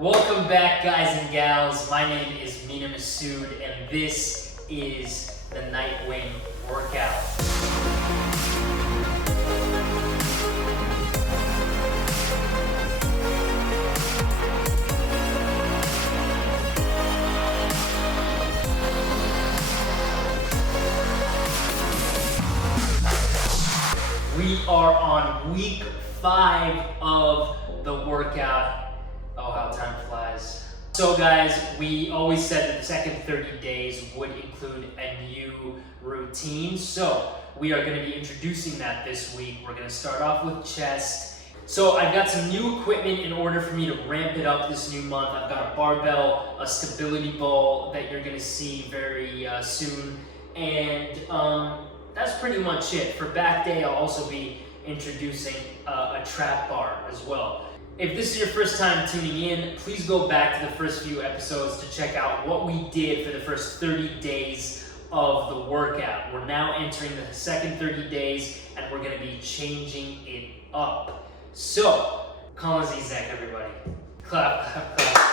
Welcome back, guys and gals. My name is Mina Masood, and this is the Nightwing Workout. We are on week 5 of the workout. Oh, how time flies. So guys, we always said that the second 30 days would include a new routine. So we are going to be introducing that this week. We're going to start off with chest. So I've got some new equipment in order for me to ramp it up this new month. I've got a barbell, a stability ball that you're going to see very soon. And that's pretty much it. For back day, I'll also be introducing a trap bar as well. If this is your first time tuning in, please go back to the first few episodes to check out what we did for the first 30 days of the workout. We're now entering the second 30 days and we're going to be changing it up. So, Kollins and Ezekh, everybody. Clap, clap, clap.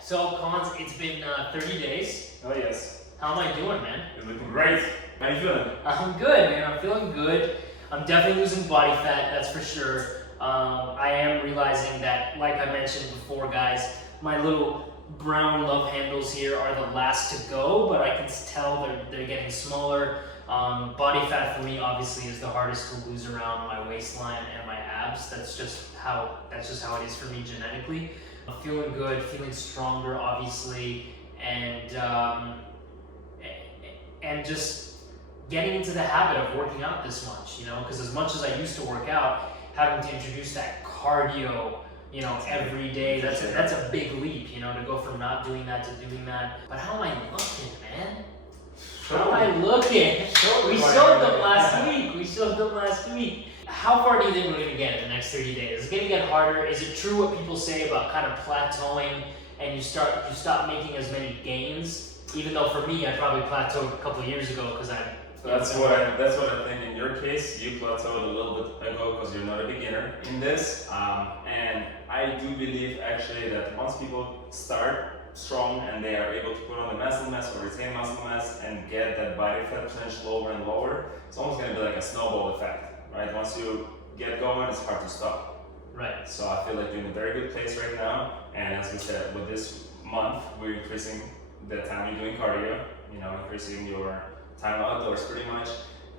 So, Kollins, it's been 30 days. Oh yes. How am I doing, man? You're looking great. How you feeling? I'm good, man. I'm feeling good. I'm definitely losing body fat, that's for sure. I am realizing that, like I mentioned before, guys, my little brown love handles here are the last to go, but I can tell they're getting smaller. Body fat for me, obviously, is the hardest to lose around my waistline and my abs. That's just how it is for me genetically. I'm feeling good, feeling stronger, obviously, and just getting into the habit of working out this much, you know, because as much as I used to work out, having to introduce that cardio, you know, every day, that's a big leap, you know, to go from not doing that to doing that. But how am I looking, man? How am I looking? We showed them last week. How far do you think we're going to get in the next 30 days? Is it going to get harder? Is it true what people say about kind of plateauing and you stop making as many gains? Even though for me, I probably plateaued a couple of years ago because That's what I think. In your case, you plateaued a little bit ago because you're not a beginner in this. And I do believe actually that once people start strong and they are able to put on the muscle mass or retain muscle mass and get that body fat percentage lower and lower, it's almost going to be like a snowball effect, right? Once you get going, it's hard to stop. Right. So I feel like you're in a very good place right now. And as we said, with this month, we're increasing the time you're doing cardio, you know, increasing your time outdoors pretty much,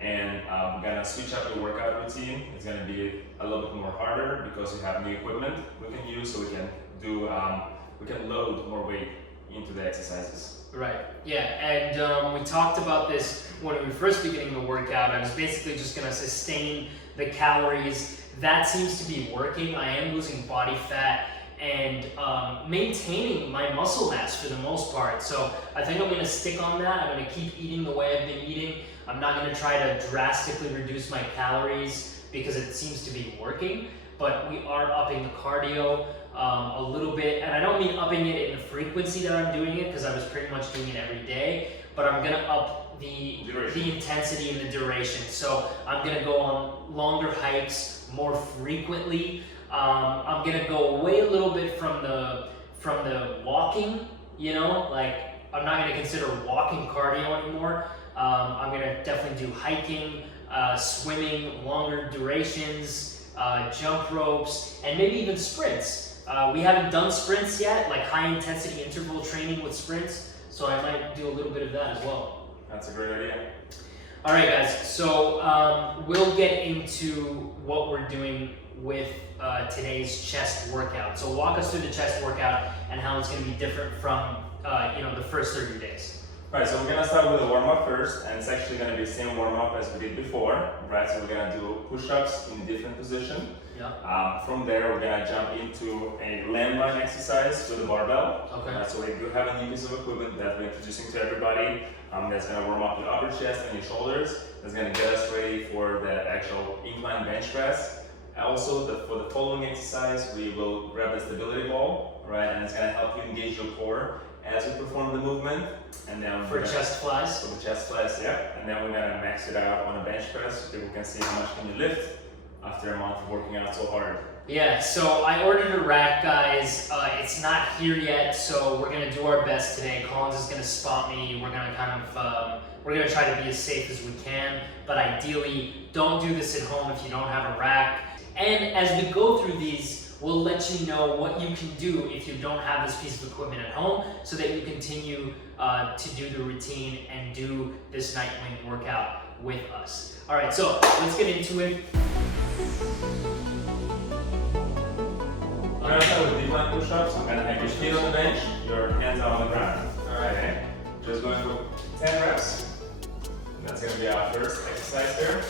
and we're gonna switch up the workout routine. It's gonna be a little bit more harder because we have new equipment we can use, so we can load more weight into the exercises. Right. Yeah, and we talked about this when we were first beginning the workout. I was basically just gonna sustain the calories. That seems to be working. I am losing body fat and maintaining my muscle mass for the most part. So I think I'm gonna stick on that. I'm gonna keep eating the way I've been eating. I'm not gonna try to drastically reduce my calories because it seems to be working, but we are upping the cardio a little bit. And I don't mean upping it in the frequency that I'm doing it because I was pretty much doing it every day, but I'm gonna up the intensity and the duration. So I'm gonna go on longer hikes more frequently. I'm gonna go away a little bit from the walking, you know, like I'm not gonna consider walking cardio anymore. I'm gonna definitely do hiking, swimming, longer durations, jump ropes, and maybe even sprints. We haven't done sprints yet, like high intensity interval training with sprints, so I might do a little bit of that as well. That's a great idea. All right, guys, so we'll get into what we're doing with today's chest workout. So walk us through the chest workout and how it's going to be different from the first 30 days. Right, so we're going to start with a warm-up first, and it's actually going to be the same warm-up as we did before, right? So we're going to do push-ups in a different position. Yeah. From there, we're going to jump into a landmine exercise with a barbell. Okay. Right, so we do have a new piece of equipment that we're introducing to everybody. That's going to warm up your upper chest and your shoulders. That's going to get us ready for the actual incline bench press. Also, for the following exercise, we will grab the stability ball, right, and it's going to help you engage your core as we perform the movement. And then for chest flies. For the chest flies, yeah. And then we're going to max it out on a bench press so people can see how much can you lift after a month of working out so hard. Yeah, so I ordered a rack, guys. It's not here yet, so we're gonna do our best today. Kollins is gonna spot me. We're gonna we're gonna try to be as safe as we can, but ideally, don't do this at home if you don't have a rack. And as we go through these, we'll let you know what you can do if you don't have this piece of equipment at home, so that you continue to do the routine and do this Nightwing workout with us. All right, so let's get into it. I'm gonna start with decline push-ups. I'm gonna have your feet on the bench, your hands are on the ground. Alright, okay? Just going for 10 reps. And that's gonna be our first exercise here.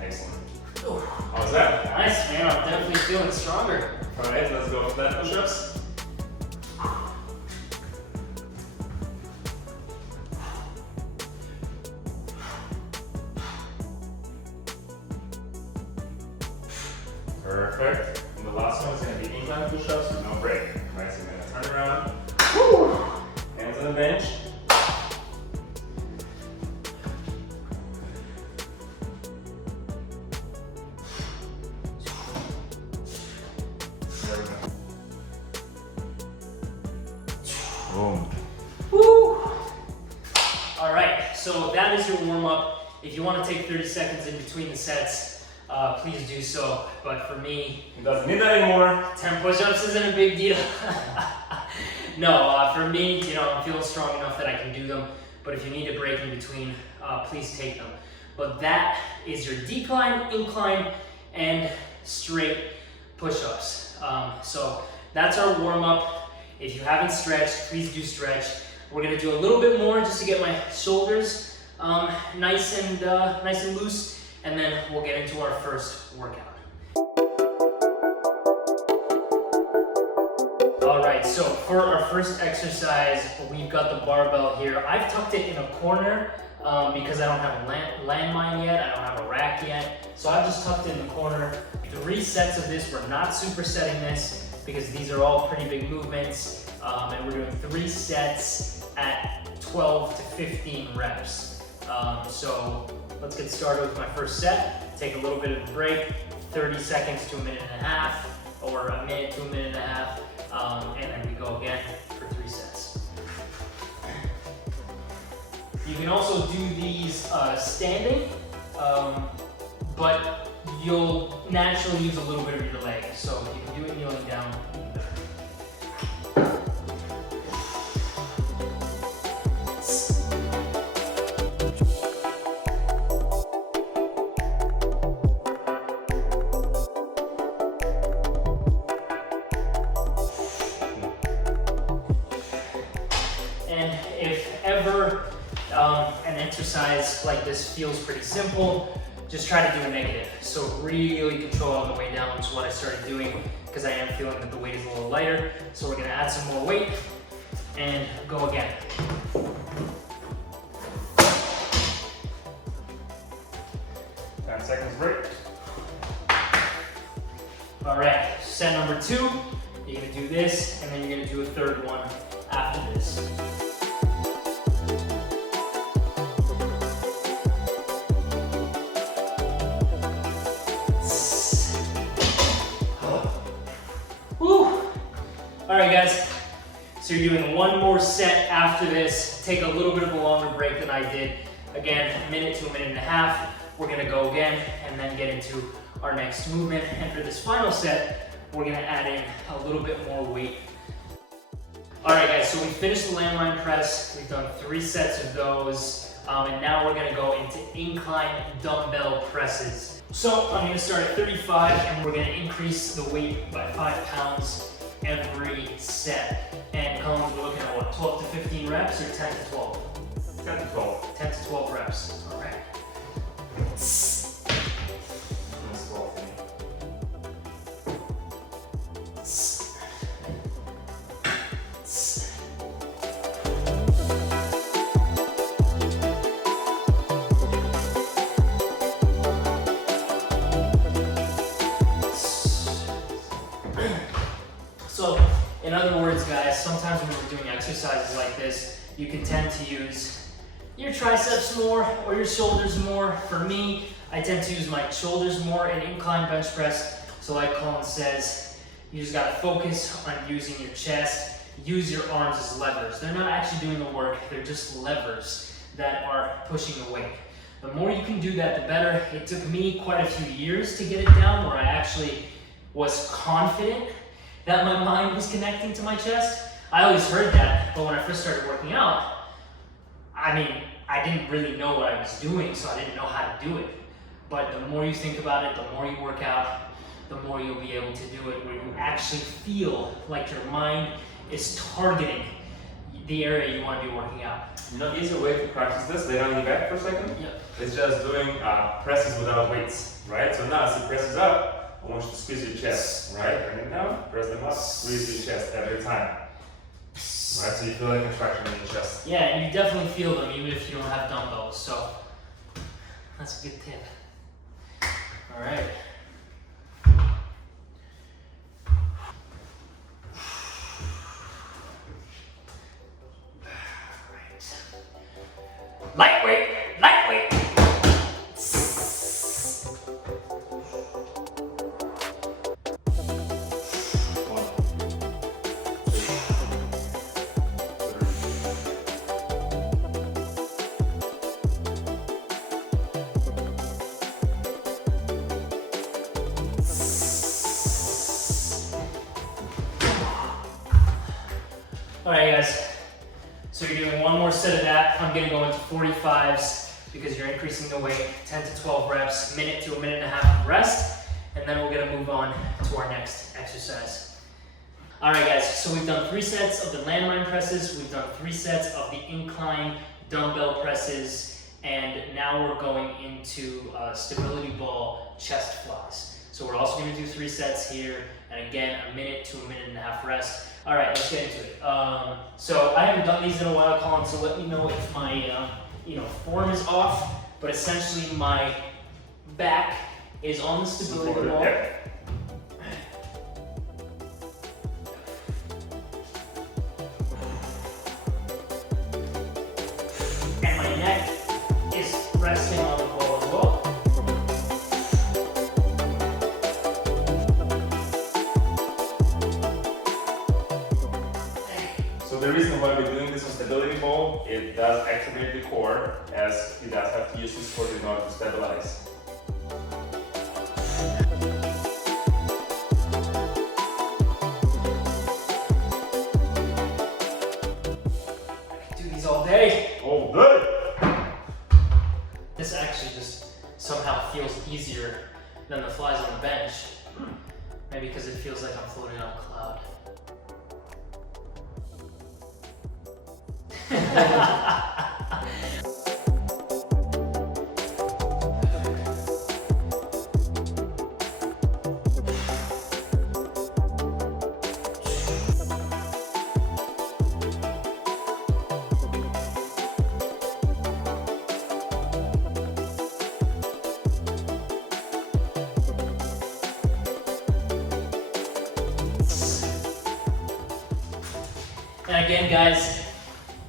Excellent. How's that? Nice, man. I'm definitely feeling stronger. Alright, let's go for that push-ups. Perfect. And the last one is going to be incline push-ups with no break. Right, so you're going to turn around. Woo! Hands on the bench. There we go. Boom. Woo! All right, so that is your warm-up. If you want to take 30 seconds in between the sets, please do so. But for me, He doesn't need that anymore. 10 push-ups isn't a big deal. No, for me, you know, I'm feeling strong enough that I can do them. But if you need a break in between, please take them. But that is your decline, incline, and straight push-ups. So that's our warm-up. If you haven't stretched, please do stretch. We're gonna do a little bit more just to get my shoulders nice and loose, and then we'll get into our first workout. All right, so for our first exercise, we've got the barbell here. I've tucked it in a corner because I don't have a landmine yet, I don't have a rack yet. So I've just tucked it in the corner. 3 sets of this, we're not supersetting this because these are all pretty big movements. And we're doing 3 sets at 12 to 15 reps. So let's get started with my first set. Take a little bit of a break, 30 seconds to a minute and a half, or a minute to a minute and a half, and then we go again for 3 sets. You can also do these standing, but you'll naturally use a little bit of your leg. So if you can do it kneeling down, even better. And if ever an exercise like this feels pretty simple, just try to do a negative. So really control on the way down, which is what I started doing because I am feeling that the weight is a little lighter. So we're gonna add some more weight and go again. 10 seconds break. All right, set number 2, you're gonna do this, and then you're gonna do a third one after this. Woo! All right, guys, so you're doing one more set after this. Take a little bit of a longer break than I did. Again, a minute to a minute and a half. We're gonna go again and then get into our next movement. And for this final set, we're gonna add in a little bit more weight. All right, guys, so we finished the landmine press. We've done 3 sets of those. And now we're gonna go into incline dumbbell presses. So I'm gonna start at 35 and we're gonna increase the weight by 5 pounds every set. And Kollins, we're looking at what, 12 to 15 reps or 10 to 12? 10 to 12. 10 to 12 reps, all right. That's 12 for me. So, in other words, guys, sometimes when we're doing exercises like this, you can tend to use, your triceps more or your shoulders more. For me, I tend to use my shoulders more in incline bench press. So like Kollins says, you just gotta focus on using your chest. Use your arms as levers. They're not actually doing the work, they're just levers that are pushing the weight. The more you can do that, the better. It took me quite a few years to get it down where I actually was confident that my mind was connecting to my chest. I always heard that, but when I first started working out, I mean, I didn't really know what I was doing, so I didn't know how to do it. But the more you think about it, the more you work out, the more you'll be able to do it, where you actually feel like your mind is targeting the area you want to be working out. You know, easy way to practice this, lay on your back for a second. Yep. It's just doing presses without weights, right? So now as you presses up, I want you to squeeze your chest, right? Bring it down, press them up, squeeze your chest every time. Right, so you feel like contraction in your chest. Yeah, and you definitely feel them even if you don't have dumbbells, so that's a good tip. All right. Lightweight, lightweight. All right, guys. So you're doing one more set of that. I'm gonna go into 45s because you're increasing the weight, 10 to 12 reps, minute to a minute and a half of rest, and then we're gonna move on to our next exercise. All right, guys, so we've done 3 sets of the landmine presses, we've done 3 sets of the incline dumbbell presses, and now we're going into stability ball chest flies. So we're also gonna do 3 sets here, and again, a minute to a minute and a half rest. All right, let's get into it. So I haven't done these in a while, Colin, so let me know if my form is off, but essentially my back is on the stability ball. Yeah. And my neck is resting on the ball as well. So the reason why we're doing this on stability ball, it does activate the core, as it does have to use this core in order to stabilize. I can do these all day. All day! This actually just somehow feels easier than the flies on the bench. Maybe because it feels like I'm floating on a cloud. And again, guys,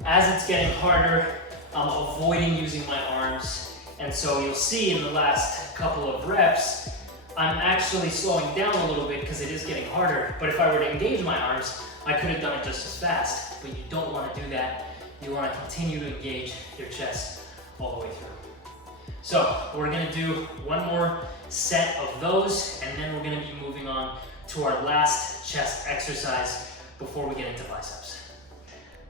as it's getting harder, I'm avoiding using my arms. And so you'll see in the last couple of reps, I'm actually slowing down a little bit because it is getting harder. But if I were to engage my arms, I could have done it just as fast. But you don't want to do that. You want to continue to engage your chest all the way through. So we're going to do one more set of those, and then we're going to be moving on to our last chest exercise before we get into biceps.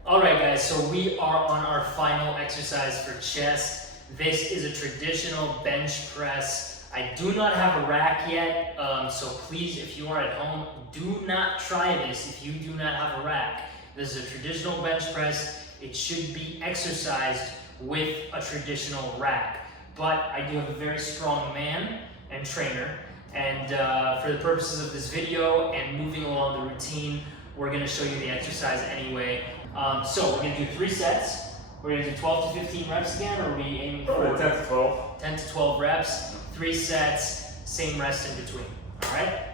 All right, guys, so we are on our final exercise for chest. This is a traditional bench press. I do not have a rack yet, so please, if you are at home, do not try this if you do not have a rack. This is a traditional bench press. It should be exercised with a traditional rack. But I do have a very strong man and trainer, and for the purposes of this video and moving along the routine, we're gonna show you the exercise anyway. So we're gonna do 3 sets. We're gonna do 12 to 15 reps again, or are we aiming for 10 to 12. 10 to 12 reps, 3 sets, same rest in between, all right?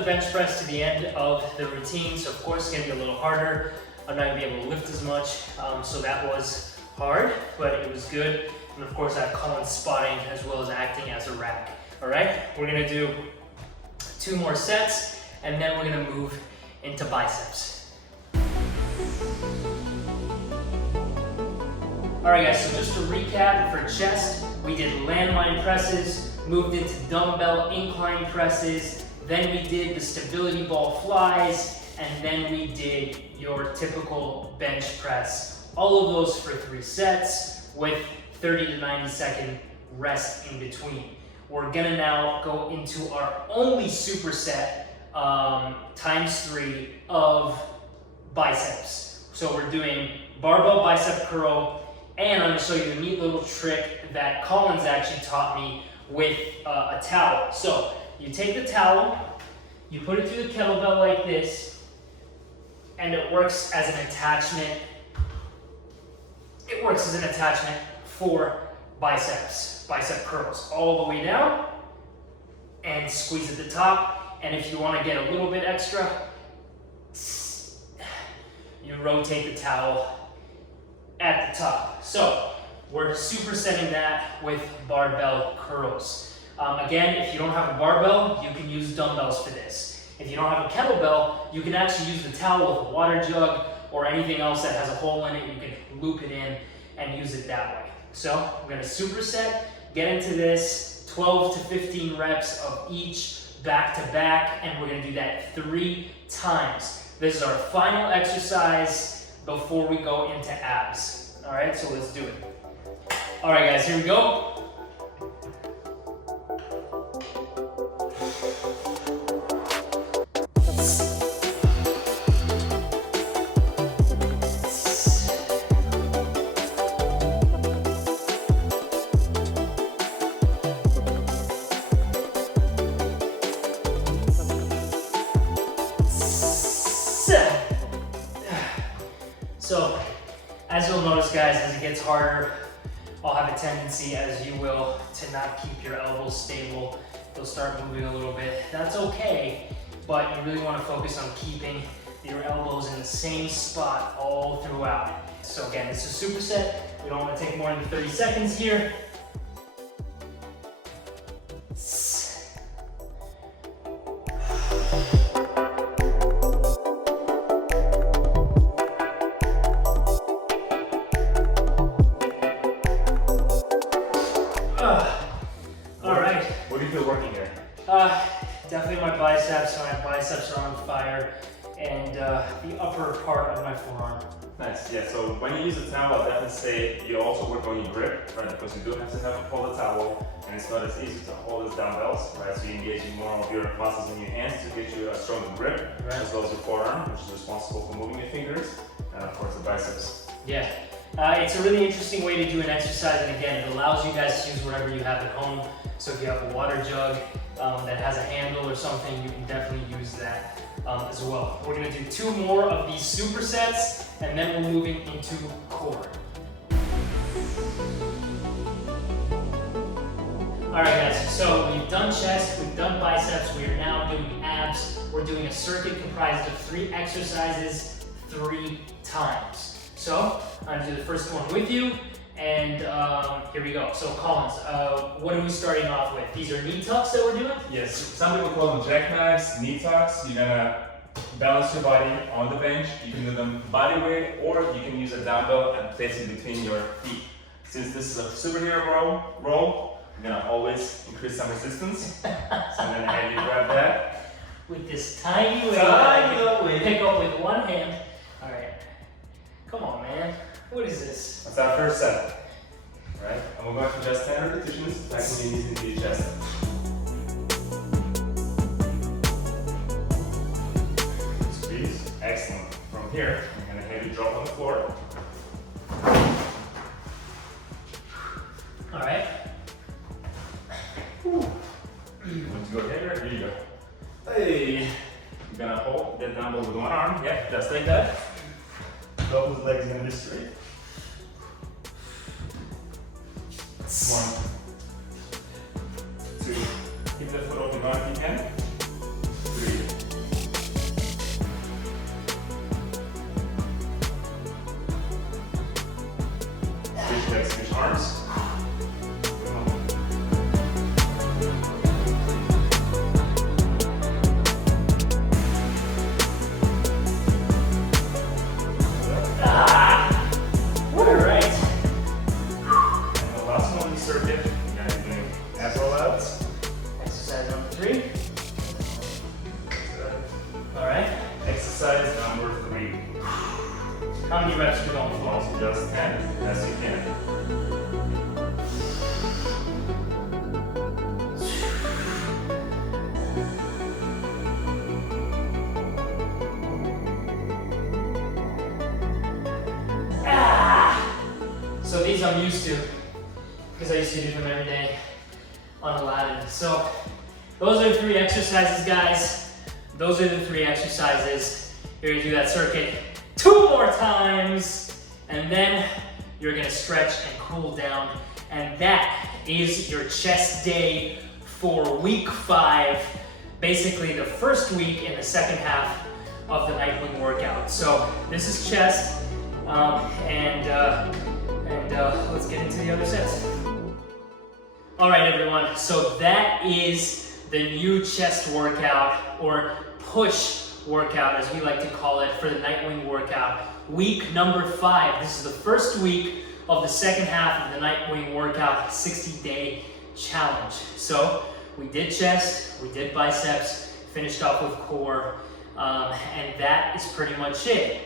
the bench press to the end of the routine, so of course it's gonna be a little harder. I'm not gonna be able to lift as much, so that was hard, but it was good. And of course I have Kollins spotting as well as acting as a rack. All right, we're gonna do 2 more sets, and then we're gonna move into biceps. All right guys, so just to recap for chest, we did landmine presses, moved into dumbbell incline presses, then we did the stability ball flies, and then we did your typical bench press. All of those for 3 sets with 30 to 90 second rest in between. We're gonna now go into our only superset times 3 of biceps. So we're doing barbell bicep curl, and I'm gonna show you a neat little trick that Kollins actually taught me with a towel. So you take the towel, you put it through the kettlebell like this, and it works as an attachment. It works as an attachment for biceps, bicep curls, all the way down, and squeeze at the top. And if you wanna get a little bit extra, you rotate the towel at the top. So we're supersetting that with barbell curls. Again, if you don't have a barbell, you can use dumbbells for this. If you don't have a kettlebell, you can actually use the towel with a water jug or anything else that has a hole in it. You can loop it in and use it that way. So we're gonna superset, get into this 12 to 15 reps of each back to back, and we're gonna do that 3 times. This is our final exercise before we go into abs. All right, so let's do it. All right, guys, here we go. So, as you'll notice, guys, as it gets harder, I'll have a tendency, as you will, to not keep your elbows stable. They'll start moving a little bit. That's okay, but you really want to focus on keeping your elbows in the same spot all throughout. So again, it's a superset. We don't want to take more than 30 seconds here. Alright. What do you feel working here? Definitely my biceps. My biceps are on fire, and the upper part of my forearm. Nice, yeah, so when you use a towel, I'll definitely say you also work on your grip, right? Because you do have to hold the towel, and it's not as easy to hold as dumbbells, right? So you're engaging more of your muscles in your hands to get you a stronger grip, right, as well as your forearm, which is responsible for moving your fingers, and of course the biceps. Yeah, it's a really interesting way to do an exercise, and again, it allows you guys to use whatever you have at home. So if you have a water jug that has a handle or something, you can definitely use that as well. We're gonna do 2 more of these supersets, and then we're moving into core. All right, guys, so we've done chest, we've done biceps, we are now doing abs. We're doing a circuit comprised of 3 exercises, 3 times. So I'm gonna do the first one with you, and here we go. So Kollins, what are we starting off with? These are knee tucks that we're doing? Yes, some people call them jackknives, knee tucks. You're gonna balance your body on the bench. You can do them body weight, or you can use a dumbbell and place it between your feet. Since this is a superhero roll, you're gonna always increase some resistance. So I'm gonna have you grab that. With this tiny weight, I can pick up with one hand. All right, come on, man. What is this? That's our first set, right? And we're going for just 10 repetitions, practicing knees into your chest. Squeeze, excellent. From here, I'm gonna have you drop on the floor. All right. Want to go heavier? Here you go. Hey! You're gonna hold that dumbbell with one arm. Yep, just like that. Both his legs are gonna be straight. 1, 2. Keep the foot off the ground if you can. 3. arms. Alright. And the last one in the circuit, you're gonna be doing ab rollouts. Exercise number 3. Alright. Exercise number 3. How many reps are we going for? Also just 10 as you can. So these I'm used to because I used to do them every day on Aladdin. So those are the 3 exercises, guys. Those are the 3 exercises. You're gonna do that circuit 2 more times, and then you're gonna stretch and cool down. And that is your chest day for week 5, basically the first week in the second half of the Nightwing workout. So this is chest, and let's get into the other sets. All right, everyone, so that is the new chest workout, or push workout as we like to call it, for the Nightwing workout. Week number 5. This is the first week of the second half of the Nightwing workout 60-day challenge. So we did chest, we did biceps, finished off with core, and that is pretty much it.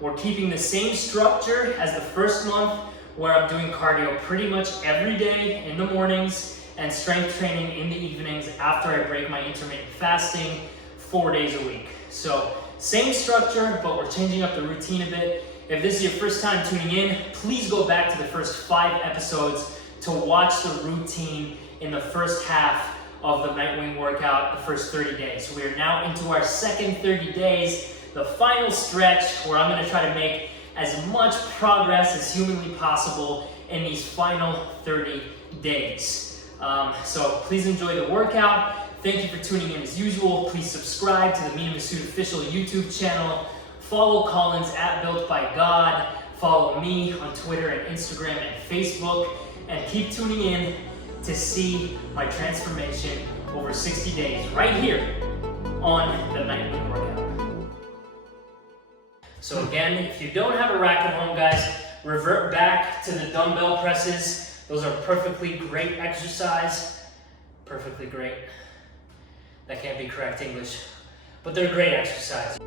We're keeping the same structure as the first month, where I'm doing cardio pretty much every day in the mornings and strength training in the evenings after I break my intermittent fasting 4 days a week. So same structure, but we're changing up the routine a bit. If this is your first time tuning in, please go back to the first 5 episodes to watch the routine in the first half of the Nightwing workout, the first 30 days. So we are now into our second 30 days, the final stretch, where I'm gonna try to make as much progress as humanly possible in these final 30 days. So please enjoy the workout. Thank you for tuning in as usual. Please subscribe to the Me and Masood official YouTube channel. Follow Kollins at Built by God. Follow me on Twitter and Instagram and Facebook. And keep tuning in to see my transformation over 60 days right here on the Nightwing workout. So again, if you don't have a rack at home, guys, revert back to the dumbbell presses. Those are perfectly great exercise. Perfectly great. That can't be correct English, but they're great exercise.